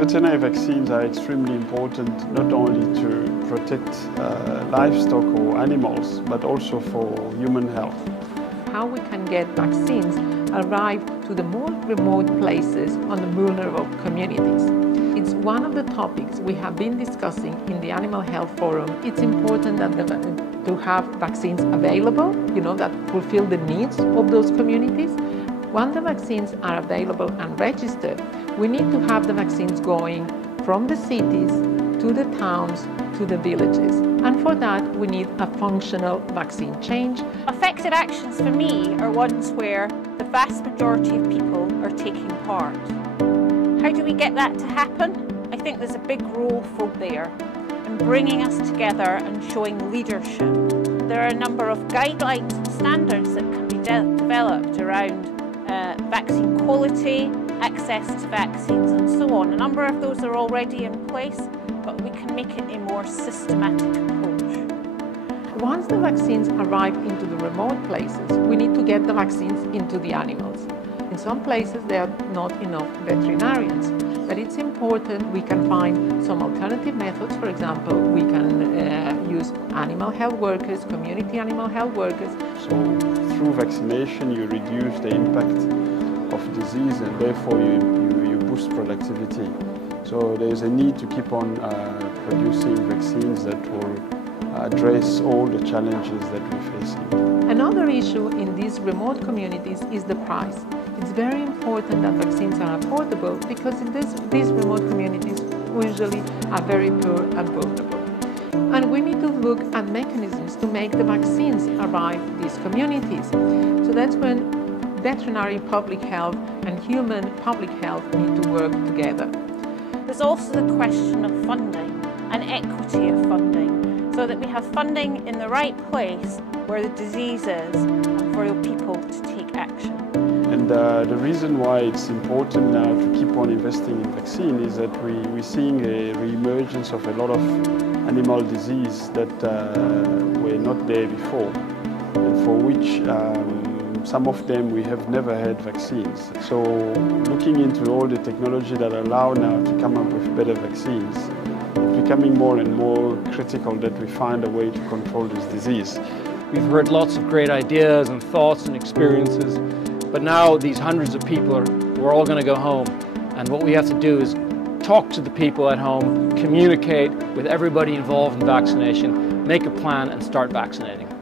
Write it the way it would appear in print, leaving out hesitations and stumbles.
Veterinary vaccines are extremely important not only to protect livestock or animals, but also for human health. How we can get vaccines arrive to the more remote places on the vulnerable communities. It's one of the topics we have been discussing in the Animal Health Forum. It's important to have vaccines available, that fulfill the needs of those communities. Once the vaccines are available and registered, we need to have the vaccines going from the cities to the towns to the villages. And for that, we need a functional vaccine chain. Effective actions for me are ones where the vast majority of people are taking part. How do we get that to happen? I think there's a big role for there in bringing us together and showing leadership. There are a number of guidelines and standards that can be developed around vaccine quality, access to vaccines and so on. A number of those are already in place, but we can make it a more systematic approach. Once the vaccines arrive into the remote places, we need to get the vaccines into the animals. In some places there are not enough veterinarians, but it's important we can find some alternative methods. For example, we can use animal health workers, community animal health workers. So through vaccination you reduce the impact of disease and therefore you boost productivity. So there's a need to keep on producing vaccines that will address all the challenges that we're facing. Another issue in these remote communities is the price. It's very important that vaccines are affordable because in these remote communities usually are very poor and vulnerable. And we need to look at mechanisms to make the vaccines arrive in these communities. So that's when veterinary public health and human public health need to work together. There's also the question of funding and equity of funding, so that we have funding in the right place where the disease is and for the people to take action. And the reason why it's important now to keep on investing in vaccine is that we're seeing a re-emergence of a lot of animal disease that were not there before, and for which some of them we have never had vaccines. So looking into all the technology that allow now to come up with better vaccines, it's becoming more and more critical that we find a way to control this disease. We've heard lots of great ideas and thoughts and experiences, but now these hundreds of people we're all going to go home, and what we have to do is talk to the people at home, communicate with everybody involved in vaccination, make a plan and start vaccinating.